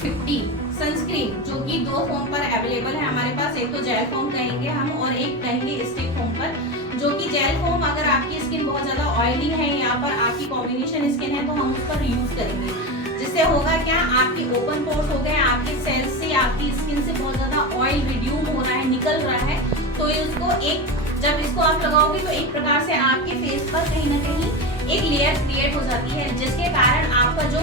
50 sunscreen जो कि 2 form पर अवेलेबल है हमारे पास। एक तो जेल फॉर्म कहेंगे हम और एक कहेंगे स्टिक फॉर्म पर। जो कि जेल फॉर्म अगर आपकी स्किन बहुत ज्यादा ऑयली है, यहाँ पर आपकी कॉम्बिनेशन स्किन है, तो हम उस पर यूज करेंगे। जिससे होगा क्या, आपकी ओपन पोर्स हो गए, आपके सेल्स से आपकी स्किन से बहुत ज्यादा ऑयल रिड्यूस हो रहा है, निकल रहा है। तो इसको जब इसको आप लगाओगे तो एक प्रकार से आपके फेस पर कहीं ना कहीं एक लेयर क्रिएट हो जाती है, जिसके कारण आपका जो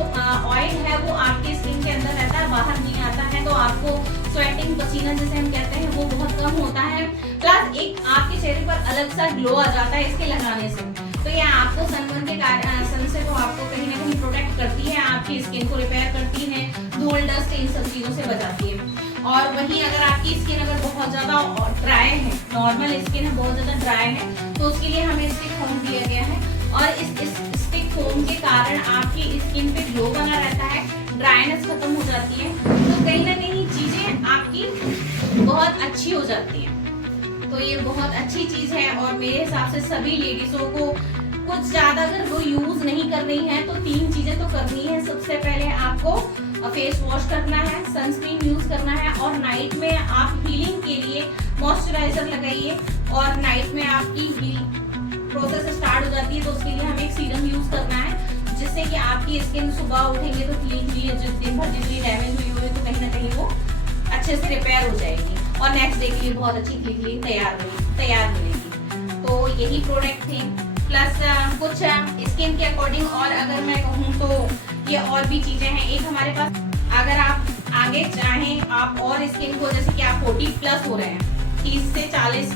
ऑयल है वो आपके स्किन के अंदर रहता है, बाहर नहीं आता है। तो आपको स्वेटिंग, पसीना जिसे हम कहते हैं, वो बहुत कम होता है। प्लस एक आपके चेहरे पर अलग सा ग्लो आ जाता है इसके लगाने से। तो ये आपको सनबर्न के कारण, सन से तो आपको कहीं ना कहीं प्रोटेक्ट करती है, आपकी स्किन को रिपेयर करती है, धूल, डस्ट, इन सब चीजों से बचाती है। और वहीं अगर आपकी स्किन अगर बहुत ज्यादा ड्राई है, नॉर्मल स्किन है, बहुत ज्यादा ड्राई है, तो उसके लिए हमें स्टिक फोम दिया गया है। और इस स्टिक फोम के कारण आपकी स्किन पे ग्लो बना रहता है, ड्राइनेस खत्म हो जाती है। तो कहीं ना कहीं चीजें आपकी बहुत अच्छी हो जाती है। तो ये बहुत अच्छी चीज है और मेरे हिसाब से सभी लेडीजों को कुछ ज्यादा अगर वो यूज नहीं कर रही है तो 3 चीजें तो करनी है। सबसे पहले आपको फेस वॉश करना है, सनस्क्रीन यूज करना है और नाइट में आप हीलिंग के लिए मॉइस्चराइजर लगाइए। और नाइट में आपकी प्रोसेस स्टार्ट हो जाती है तो उसके लिए हमें एक सीरम यूज करना है, जिससे कि आपकी स्किन सुबह उठेंगे तो क्लीन दिन भर जितनी डैमेज हुई होगी तो कहीं ना कहीं वो अच्छे से रिपेयर हो जाएगी और नेक्स्ट डे के लिए बहुत अच्छी क्लीन तैयार मिलेगी। तो यही प्रोडक्ट थे। प्लस कुछ स्किन के अकॉर्डिंग और अगर मैं कहूँ तो ये और भी चीजें हैं। एक हमारे पास, अगर आप आगे चाहें आप और स्किन को, जैसे कि आप 40+ हो रहे हैं, 30 से 40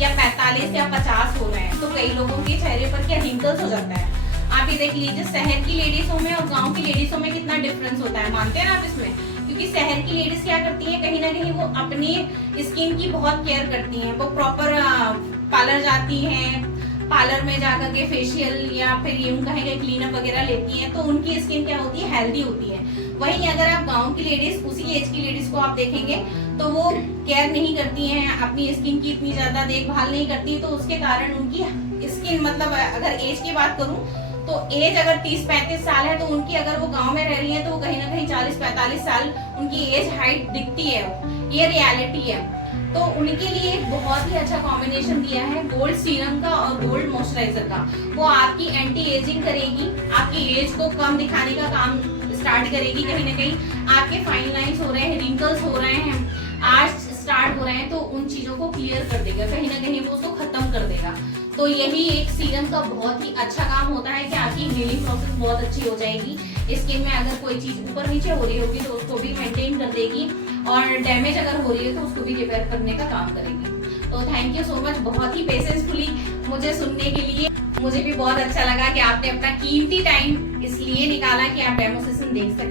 या 45 या 50 हो रहे हैं, तो कई लोगों के चेहरे पर क्या रिंकल्स हो जाता है। आप ये देख लीजिए, शहर की लेडीजों में और गाँव की लेडीजों में कितना डिफरेंस होता है, मानते हैं ना आप इसमें? क्योंकि शहर की लेडीज क्या करती हैं, कहीं ना कहीं वो अपनी स्किन की बहुत केयर करती हैं। वो प्रॉपर पार्लर जाती हैं, पार्लर में जाकर के फेशियल या फिर यूं कहेंगे क्लीनअप वगैरह लेती हैं, तो उनकी स्किन क्या होती है, हेल्दी होती है। वहीं अगर आप गांव की लेडीज, उसी एज की लेडीज को आप देखेंगे तो वो केयर नहीं करती हैं, अपनी स्किन की इतनी ज्यादा देखभाल नहीं करती, तो उसके कारण उनकी स्किन, मतलब अगर एज की बात करूं तो एज अगर 30-35 साल है तो उनकी, अगर वो गांव में रह रही है तो कहीं ना कहीं 40-45 साल उनकी एज हाइट दिखती है। ये रियलिटी है। तो उनके लिए एक बहुत ही अच्छा कॉम्बिनेशन दिया है गोल्ड सीरम का और गोल्ड मॉइस्चराइजर का। वो आपकी एंटी एजिंग करेगी, आपकी एज को कम दिखाने का काम स्टार्ट करेगी। कहीं ना कहीं आपके फाइन लाइंस हो रहे हैं, रिंकल्स हो रहे हैं, आर्च स्टार्ट हो रहे हैं, तो उन चीजों को क्लियर कर देगा, कहीं ना कहीं वो उसको खत्म कर देगा। तो यही एक सीरम का बहुत ही अच्छा काम होता है कि आपकी हीलिंग प्रोसेस बहुत अच्छी हो जाएगी। स्किन में अगर कोई चीज ऊपर नीचे हो रही होगी तो उसको भी मेंटेन कर देगी और डैमेज अगर हो रही है तो उसको भी रिपेयर करने का काम करेगी। तो थैंक यू सो मच, बहुत ही पेशेंसफुली मुझे सुनने के लिए। मुझे भी बहुत अच्छा लगा कि आपने अपना कीमती टाइम इसलिए निकाला कि आप डेमो सेशन देख सकें।